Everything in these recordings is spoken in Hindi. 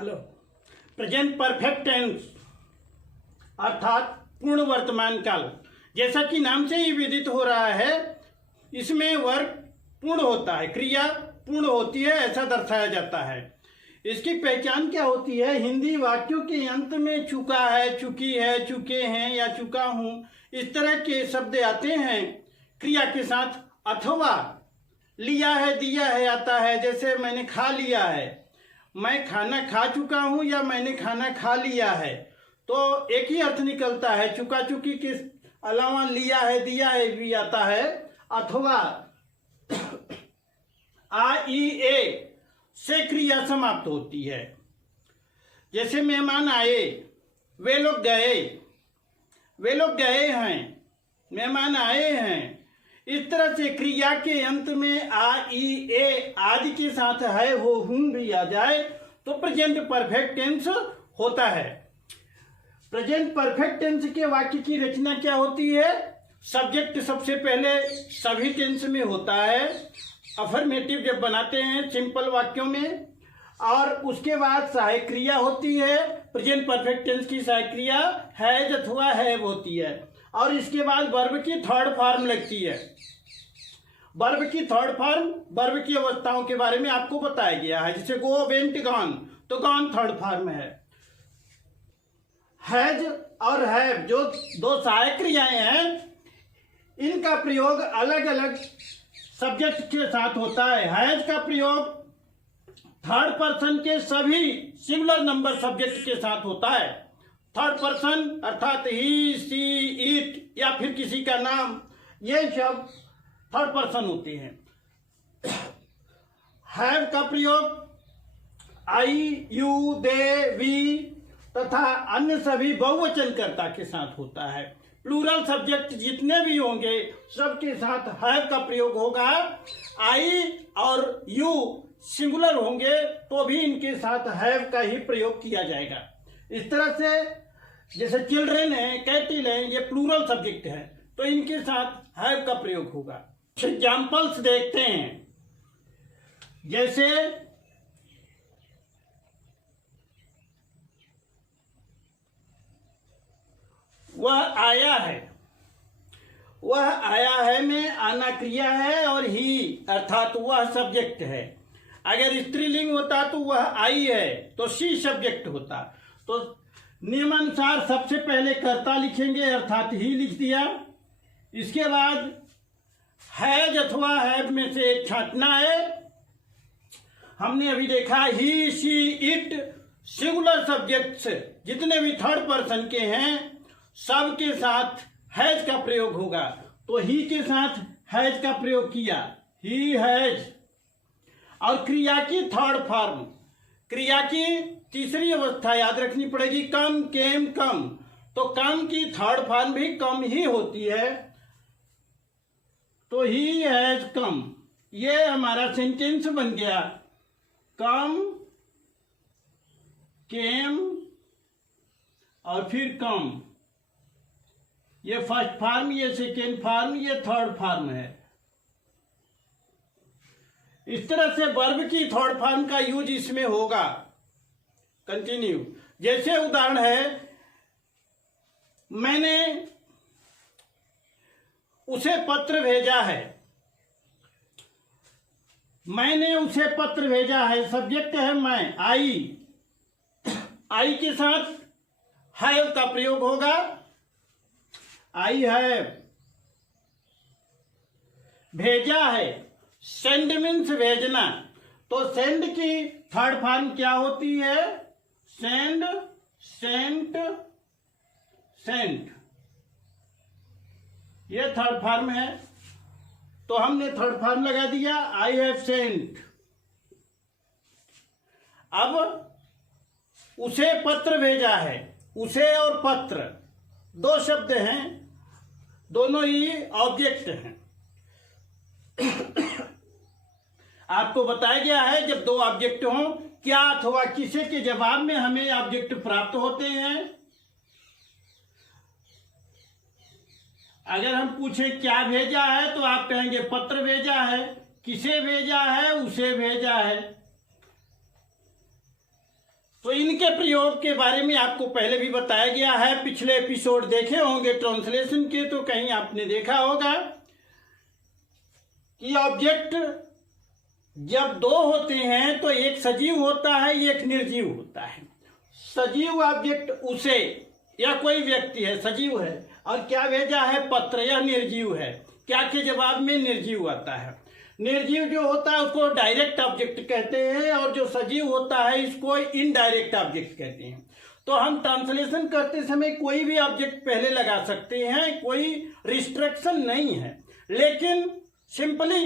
हेलो। प्रेजेंट परफेक्ट टेंस अर्थात पूर्ण वर्तमान काल, जैसा कि नाम से ही विदित हो रहा है, इसमें वर्ब पूर्ण होता है, क्रिया पूर्ण होती है, ऐसा दर्शाया जाता है। इसकी पहचान क्या होती है? हिंदी वाक्यों के अंत में चुका है, चुकी है, चुके हैं या चुका हूं, इस तरह के शब्द आते हैं क्रिया के साथ, अथवा लिया है, दिया है आता है। जैसे मैंने खा लिया है, मैं खाना खा चुका हूं या मैंने खाना खा लिया है, तो एक ही अर्थ निकलता है। चुका चुकी के अलावा लिया है, दिया है भी आता है। अथवा आ ई ए से क्रिया समाप्त होती है। जैसे मेहमान आए, वे लोग गए, वे लोग गए हैं, मेहमान आए हैं। इस तरह से क्रिया के अंत में आ ई ए आदि के साथ है हो हूं भी आ जाए तो प्रेजेंट परफेक्ट टेंस होता है। प्रेजेंट परफेक्ट टेंस के वाक्य की रचना क्या होती है? सब्जेक्ट सबसे पहले सभी टेंस में होता है, अफर्मेटिव जब बनाते हैं सिंपल वाक्यों में, और उसके बाद सहायक क्रिया होती है। प्रेजेंट परफेक्ट टेंस की सहायक क्रिया हैज अथवा हैव होती है, और इसके बाद वर्ब की थर्ड फॉर्म लगती है। वर्ब की थर्ड फॉर्म, वर्ब की अवस्थाओं के बारे में आपको बताया गया है। जैसे गो, वेंट, गॉन, तो गॉन थर्ड फॉर्म है। हैज और हैव जो दो सहायक क्रियाएं हैं, इनका प्रयोग अलग अलग सब्जेक्ट के साथ होता है। हैज का प्रयोग थर्ड पर्सन के सभी सिंगुलर नंबर सब्जेक्ट के साथ होता है। थर्ड पर्सन अर्थात ही, सी, इट या फिर किसी का नाम, ये सब थर्ड पर्सन होते हैं। हैव का प्रयोग आई, यू, दे, वी तथा अन्य सभी बहुवचनकर्ता के साथ होता है। प्लूरल सब्जेक्ट जितने भी होंगे सबके साथ हैव का प्रयोग होगा। आई और यू सिंगुलर होंगे तो भी इनके साथ हैव का ही प्रयोग किया जाएगा। इस तरह से जैसे चिल्ड्रेन है, कैटिल है, ये प्लूरल सब्जेक्ट है, तो इनके साथ हैव का प्रयोग होगा। एग्जाम्पल्स देखते हैं। जैसे वह आया है, वह आया है में आना क्रिया है और ही अर्थात वह सब्जेक्ट है। अगर स्त्रीलिंग होता तो वह आई है तो शी सब्जेक्ट होता। तो नियमानुसार सबसे पहले कर्ता लिखेंगे अर्थात ही लिख दिया। इसके बाद हैज अथवा हैव में से एक छांटना है। हमने अभी देखा ही, शी, इट सिंगुलर सब्जेक्ट्स जितने भी थर्ड पर्सन के हैं सब के साथ हैज का प्रयोग होगा। तो ही के साथ हैज का प्रयोग किया, ही हैज। और क्रिया की थर्ड फॉर्म, क्रिया की तीसरी अवस्था याद रखनी पड़ेगी, कम, केम, कम। तो कम की थर्ड फॉर्म भी कम ही होती है, तो ही हैज कम। ये हमारा सेंटेंस बन गया, कम, केम और फिर कम। ये फर्स्ट फॉर्म, ये सेकेंड फॉर्म, ये थर्ड फॉर्म है। इस तरह से वर्ब की थर्ड फॉर्म का यूज इसमें होगा। कंटिन्यू। जैसे उदाहरण है, मैंने उसे पत्र भेजा है, मैंने उसे पत्र भेजा है, सब्जेक्ट है मैं, आई। आई के साथ हैव का प्रयोग होगा, आई हैव। भेजा है, सेंड मीन्स भेजना, तो सेंड की थर्ड फॉर्म क्या होती है? सेंड, सेंट, सेंट, ये थर्ड फॉर्म है। तो हमने थर्ड फॉर्म लगा दिया, आई हैव सेंट। अब उसे पत्र भेजा है, उसे और पत्र दो शब्द हैं, दोनों ही ऑब्जेक्ट हैं। आपको बताया गया है जब दो ऑब्जेक्ट हों क्या अथवा किसे के जवाब में हमें ऑब्जेक्ट प्राप्त होते हैं। अगर हम पूछें क्या भेजा है तो आप कहेंगे पत्र भेजा है, किसे भेजा है, उसे भेजा है। तो इनके प्रयोग के बारे में आपको पहले भी बताया गया है, पिछले एपिसोड देखे होंगे ट्रांसलेशन के, तो कहीं आपने देखा होगा कि ऑब्जेक्ट जब दो होते हैं तो एक सजीव होता है, एक निर्जीव होता है। सजीव ऑब्जेक्ट उसे या कोई व्यक्ति है, सजीव है, और क्या भेजा है, पत्र, या निर्जीव है, क्या के जवाब में निर्जीव आता है। निर्जीव जो होता है उसको डायरेक्ट ऑब्जेक्ट कहते हैं, और जो सजीव होता है इसको इनडायरेक्ट ऑब्जेक्ट कहते हैं। तो हम ट्रांसलेशन करते समय कोई भी ऑब्जेक्ट पहले लगा सकते हैं, कोई रिस्ट्रिक्शन नहीं है, लेकिन सिंपली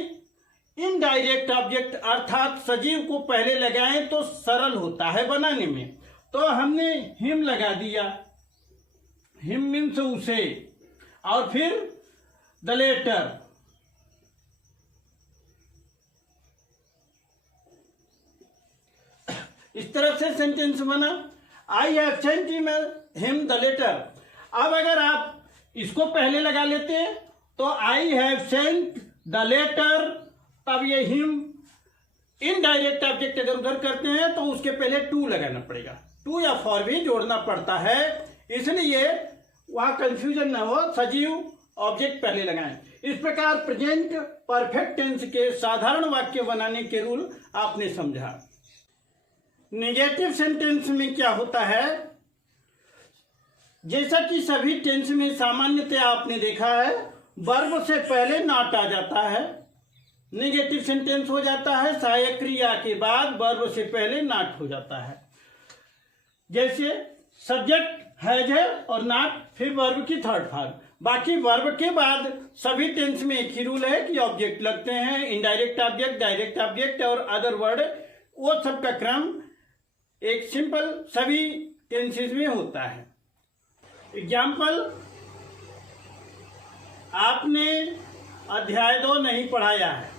इनडायरेक्ट ऑब्जेक्ट अर्थात सजीव को पहले लगाएं तो सरल होता है बनाने में। तो हमने हिम लगा दिया, हिम मीन्स उसे, और फिर द लेटर, इस तरह से सेंटेंस बना, I have sent him the letter. अब अगर आप इसको पहले लगा लेते हैं तो I have sent the letter, तब ये हिम इनडायरेक्ट ऑब्जेक्ट अगर उधर करते हैं तो उसके पहले टू लगाना पड़ेगा, टू या फॉर भी जोड़ना पड़ता है, इसलिए वहां कंफ्यूजन ना हो, सजीव ऑब्जेक्ट पहले लगाएं। इस प्रकार प्रेजेंट परफेक्ट टेंस के साधारण वाक्य बनाने के रूल आपने समझा। नेगेटिव सेंटेंस में क्या होता है, जैसा कि सभी टेंस में सामान्यतः आपने देखा है, वर्ब से पहले नॉट आ जाता है, नेगेटिव सेंटेंस हो जाता है, सहायक क्रिया के बाद वर्ब से पहले नॉट हो जाता है। जैसे सब्जेक्ट हैज है और नॉट, फिर वर्ब की थर्ड फॉर्म। बाकी वर्ब के बाद सभी टेंस में एक ही रूल है कि ऑब्जेक्ट लगते हैं, इनडायरेक्ट ऑब्जेक्ट, डायरेक्ट ऑब्जेक्ट और अदर वर्ड, वो सब का क्रम एक सिंपल सभी टेंसेस में होता है। एग्जाम्पल, आपने अध्याय 2 नहीं पढ़ाया है,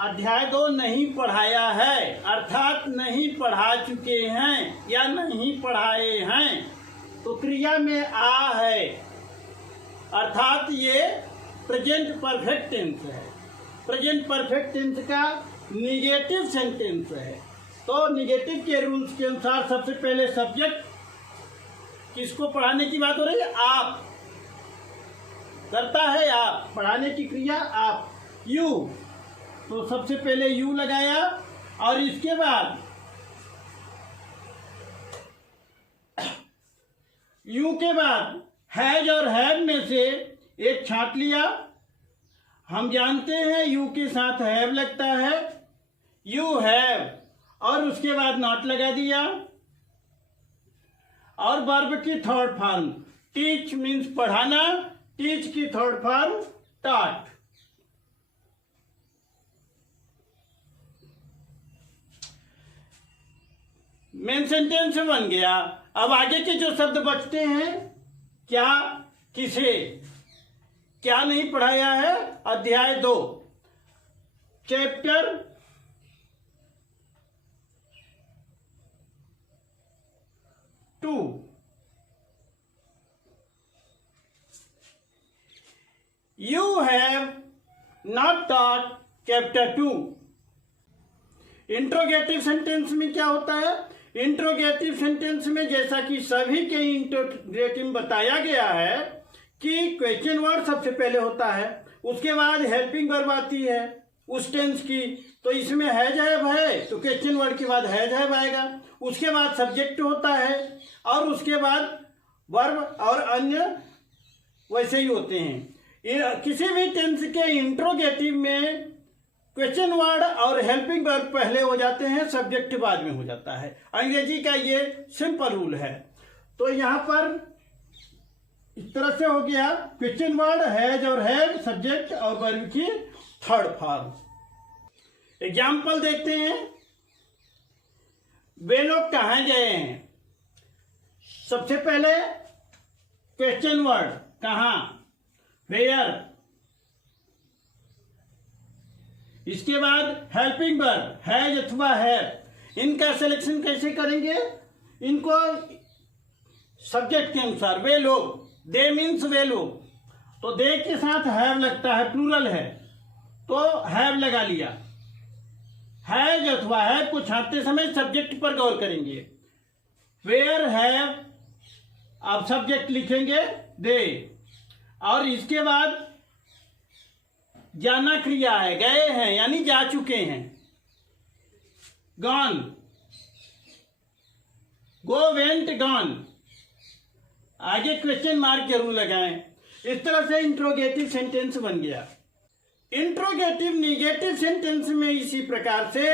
अध्याय 2 नहीं पढ़ाया है अर्थात नहीं पढ़ा चुके हैं या नहीं पढ़ाए हैं, तो क्रिया में आ है, अर्थात ये प्रेजेंट परफेक्ट टेंस है। प्रेजेंट परफेक्ट टेंस का निगेटिव सेंटेंस है। तो निगेटिव के रूल्स के अनुसार सबसे पहले सब्जेक्ट, किसको पढ़ाने की बात हो रही है, आप, करता है आप, पढ़ाने की क्रिया आप, यू, तो सबसे पहले यू लगाया, और इसके बाद यू के बाद हैज और हैव में से एक छांट लिया। हम जानते हैं यू के साथ हैव लगता है, यू हैव, और उसके बाद नॉट लगा दिया, और वर्ब की थर्ड फॉर्म, टीच मीन्स पढ़ाना, टीच की third form taught. Main sentence बन गया। अब आगे के जो शब्द बचते हैं, क्या, किसे, क्या नहीं पढ़ाया है, अध्याय 2, chapter 2, you have not taught chapter 2। Interrogative sentence में क्या होता है, इंट्रोगेटिव सेंटेंस में जैसा कि सभी के इंट्रोगेटिव बताया गया है कि क्वेश्चन वर्ड सबसे पहले होता है, उसके बाद हेल्पिंग वर्ब आती है उस टेंस की, तो इसमें हैज हैव है तो क्वेश्चन वर्ड के बाद हैज हैव आएगा, उसके बाद सब्जेक्ट होता है, और उसके बाद वर्ब और अन्य वैसे ही होते हैं। किसी भी टेंस के इंट्रोगेटिव में क्वेश्चन वर्ड और हेल्पिंग वर्ब पहले हो जाते हैं, सब्जेक्ट बाद में हो जाता है। अंग्रेजी का ये सिंपल रूल है। तो यहाँ पर इस तरह से हो गया, क्वेश्चन वर्ड, हैज और हैव, सब्जेक्ट और वर्ब की थर्ड फॉर्म। एग्जाम्पल देखते हैं। वे लोग कहाँ गए हैं, सबसे पहले क्वेश्चन वर्ड कहाँ, वेयर, इसके बाद हेल्पिंग वर्ब हैज अथवा हैव। इनका सिलेक्शन कैसे करेंगे, इनको सब्जेक्ट के अनुसार, वे लोग, दे मीन्स वे लोग, तो दे के साथ हैव लगता है, प्लूरल है तो हैव लगा लिया, हैज अथवा हैव को छांटते समय सब्जेक्ट पर गौर करेंगे। वेयर हैव, आप सब्जेक्ट लिखेंगे दे, और इसके बाद जाना क्रिया है, गए हैं यानी जा चुके हैं, गॉन, गो वेंट गॉन, आगे क्वेश्चन मार्क जरूर लगाएं। इस तरह से इंट्रोगेटिव सेंटेंस बन गया। इंट्रोगेटिव निगेटिव सेंटेंस में इसी प्रकार से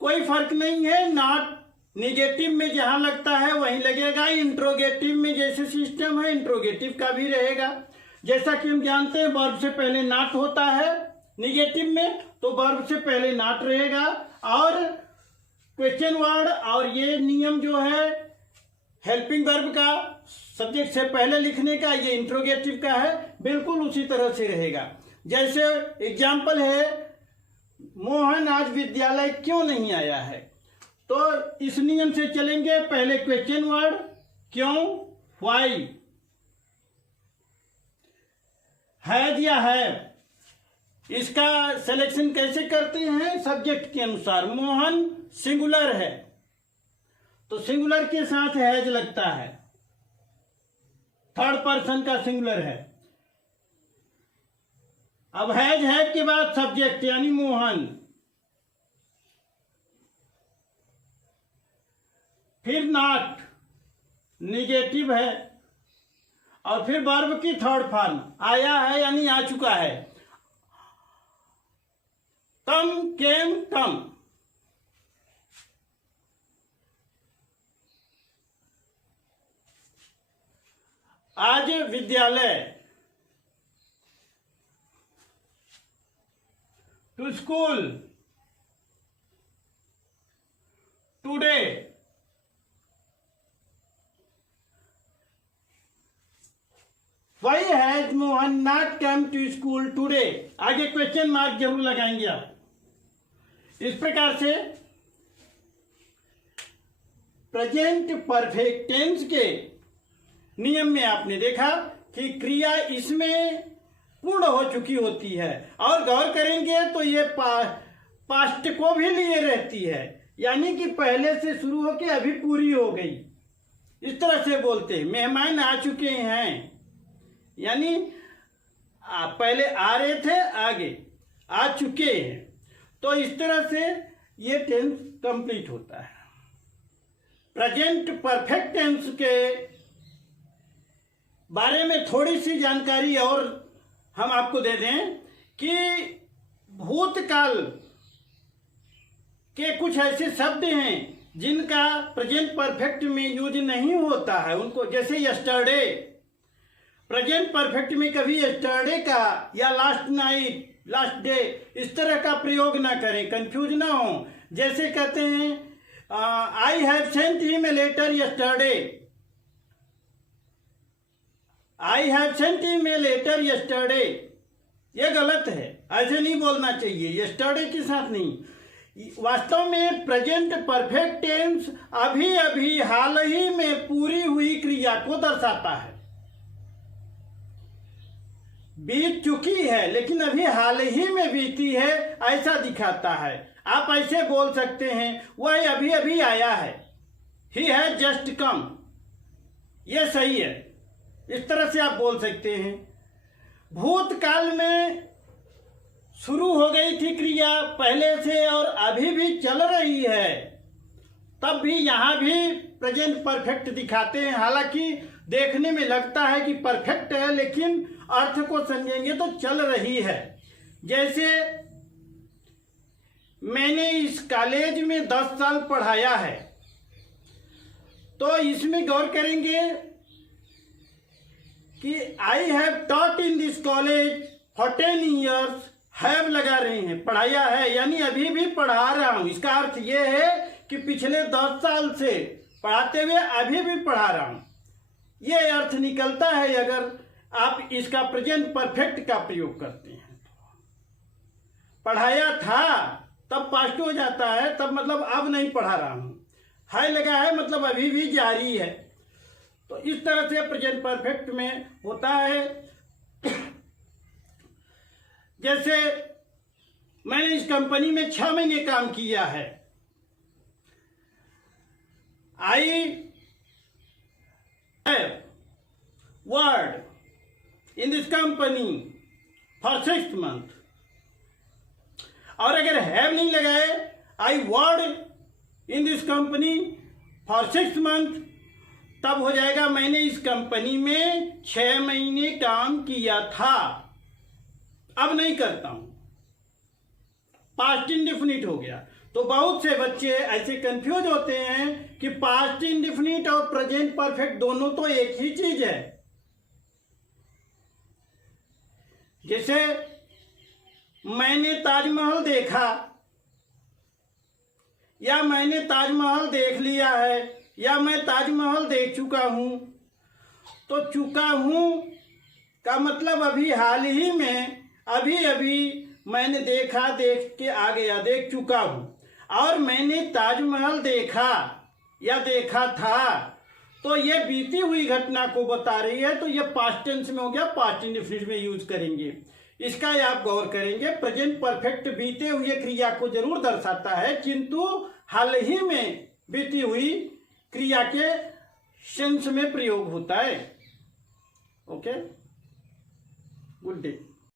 कोई फर्क नहीं है, नॉट निगेटिव में जहां लगता है वहीं लगेगा, इंट्रोगेटिव में जैसे सिस्टम है इंट्रोगेटिव का भी रहेगा। जैसा कि हम जानते हैं वर्ब से पहले नॉट होता है निगेटिव में, तो वर्ब से पहले नॉट रहेगा, और क्वेश्चन वर्ड और ये नियम जो है हेल्पिंग वर्ब का सब्जेक्ट से पहले लिखने का, ये इंट्रोगेटिव का है, बिल्कुल उसी तरह से रहेगा। जैसे एग्जाम्पल है, मोहन आज विद्यालय क्यों नहीं आया है, तो इस नियम से चलेंगे, पहले क्वेश्चन वर्ड क्यों, व्हाई, हैज या हैव, इसका सिलेक्शन कैसे करते हैं, सब्जेक्ट के अनुसार। मोहन सिंगुलर है तो सिंगुलर के साथ हैज लगता है, थर्ड पर्सन का सिंगुलर है। अब हैज हैव के बाद सब्जेक्ट यानी मोहन, फिर नॉट निगेटिव है, और फिर वर्ब की थर्ड फॉर्म आया है यानी आ चुका है, कम, केम, कम। आज विद्यालय, to school, today, why has Mohan not come to school today, आगे क्वेश्चन मार्क जरूर लगाएंगे आप। इस प्रकार से प्रेजेंट परफेक्ट टेंस के नियम में आपने देखा कि क्रिया इसमें पूर्ण हो चुकी होती है, और गौर करेंगे तो ये पास्ट को भी लिए रहती है, यानी कि पहले से शुरू होकर अभी पूरी हो गई, इस तरह से बोलते हैं। मेहमान आ चुके हैं यानी पहले आ रहे थे, आगे आ चुके हैं, तो इस तरह से ये टेंस कंप्लीट होता है। प्रेजेंट परफेक्ट टेंस के बारे में थोड़ी सी जानकारी और हम आपको दे दें कि भूतकाल के कुछ ऐसे शब्द हैं जिनका प्रेजेंट परफेक्ट में यूज नहीं होता है उनको, जैसे यस्टरडे, प्रेजेंट परफेक्ट में कभी यस्टरडे का या लास्ट नाइट, लास्ट डे इस तरह का प्रयोग ना करें, कंफ्यूज ना हो। जैसे कहते हैं I have sent him a letter yesterday, I have sent him a letter yesterday, ये गलत है, ऐसे नहीं बोलना चाहिए, यस्टरडे के साथ नहीं। वास्तव में प्रेजेंट परफेक्ट टेंस अभी अभी हाल ही में पूरी हुई क्रिया को दर्शाता है, बीत चुकी है लेकिन अभी हाल ही में बीती है ऐसा दिखाता है। आप ऐसे बोल सकते हैं वह अभी अभी आया है, ही हैज जस्ट कम, ये सही है, इस तरह से आप बोल सकते हैं। भूतकाल में शुरू हो गई थी क्रिया पहले से और अभी भी चल रही है, तब भी यहां भी प्रेजेंट परफेक्ट दिखाते हैं, हालांकि देखने में लगता है कि परफेक्ट है लेकिन अर्थ को समझेंगे तो चल रही है। जैसे मैंने इस कॉलेज में 10 साल पढ़ाया है, तो इसमें गौर करेंगे कि I have taught in this college for 10 years, have लगा रहे हैं, पढ़ाया है यानी अभी भी पढ़ा रहा हूं। इसका अर्थ यह है कि पिछले 10 साल से पढ़ाते हुए अभी भी पढ़ा रहा हूं, यह अर्थ निकलता है अगर आप इसका प्रेजेंट परफेक्ट का प्रयोग करते हैं। पढ़ाया था तब पास्ट हो जाता है, तब मतलब अब नहीं पढ़ा रहा हूं, है लगा है मतलब अभी भी जारी है, तो इस तरह से प्रेजेंट परफेक्ट में होता है। जैसे मैंने इस कंपनी में 6 महीने काम किया है। I have word in this company for 6 month. और अगर हैव नहीं लगाए, I word in this company for 6 month, तब हो जाएगा मैंने इस कंपनी में 6 महीने काम किया था, अब नहीं करता हूं। पास्ट इंडेफिनिट हो गया। तो बहुत से बच्चे ऐसे कंफ्यूज होते हैं कि पास्ट इंडेफिनिट और प्रेजेंट परफेक्ट दोनों तो एक ही चीज है। जैसे मैंने ताजमहल देखा, या मैंने ताजमहल देख लिया है, या मैं ताजमहल देख चुका हूं। तो चुका हूं का मतलब अभी हाल ही में, अभी अभी मैंने देखा, देख के आ गया, देख चुका हूं। और मैंने ताजमहल देखा या देखा था, तो ये बीती हुई घटना को बता रही है, तो ये पास्ट टेंस में हो गया, पास्ट इंडेफिनिट में यूज करेंगे। इसका आप गौर करेंगे, प्रेजेंट परफेक्ट बीते हुए क्रिया को जरूर दर्शाता है, किंतु हाल ही में बीती हुई क्रिया के सेंस में प्रयोग होता है। Okay, good day.